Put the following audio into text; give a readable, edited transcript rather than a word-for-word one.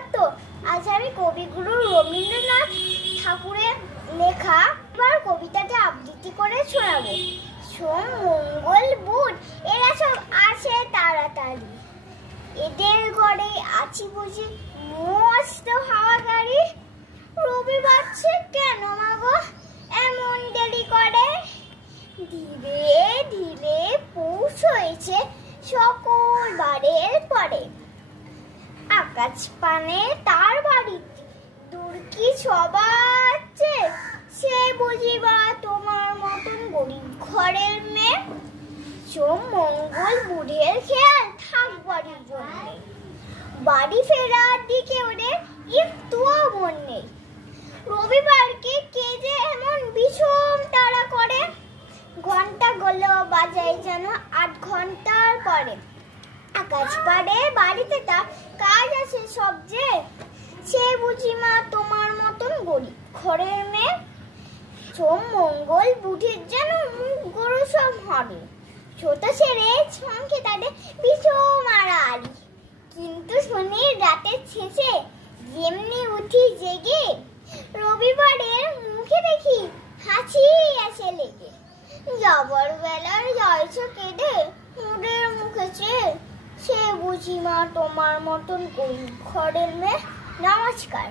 নমস্কার। তো আজ আমি কবিগুরু রবীন্দ্রনাথ ঠাকুরের লেখা এবার কবিতাটি আবৃত্তি করে শোনাবো। সোম মঙ্গল বুধ এরা সব আসে তাড়াতাড়ি, এদের ঘরে আছি বুঝি মস্ত হাওয়া গাড়ি। রবিবার কেন মাগো এমন দেরি করে, ধীরে ধীরে পৌষ হয়েছে সকল বারের পরে। আকাশ পানে তার বাড়িতে দূর কি সবার চেয়ে, সে বুঝিবা তোমার মতন গরিব ঘরের মেয়ে। সোম মঙ্গল বুধের খেয়াল থাক বাড়ির জন্য, বাড়ি ফেরার দিকে ওদের একটুও মন নেই। রবিবারকে কে যে এমন বিষম তাড়া করে, ঘন্টা গেল বাজায় যেন 8 ঘন্টার পরে। আকাশ পাড়ে বাড়িতে তার কাজ আছে সব যে, সে বুঝি মা তোমার মতন গরিব ঘরের মেয়ে। সোম মঙ্গল বুধের যেন মুখ গরু সব হবে, ছোট ছেড়ে ছঙ্কে তাদের বিষম আড়াআড়ি। কিন্তু শনির রাতের শেষে যেমনি উঠি জেগে, রবিবারের মুখে দেখি হাসি আসে লেগে। যাবার বেলার যাইছো কেঁদে ওদের মুখে চেয়ে, সে বুঝি মা তোমার মতন গরিব ঘরের মেয়ে। নমস্কার।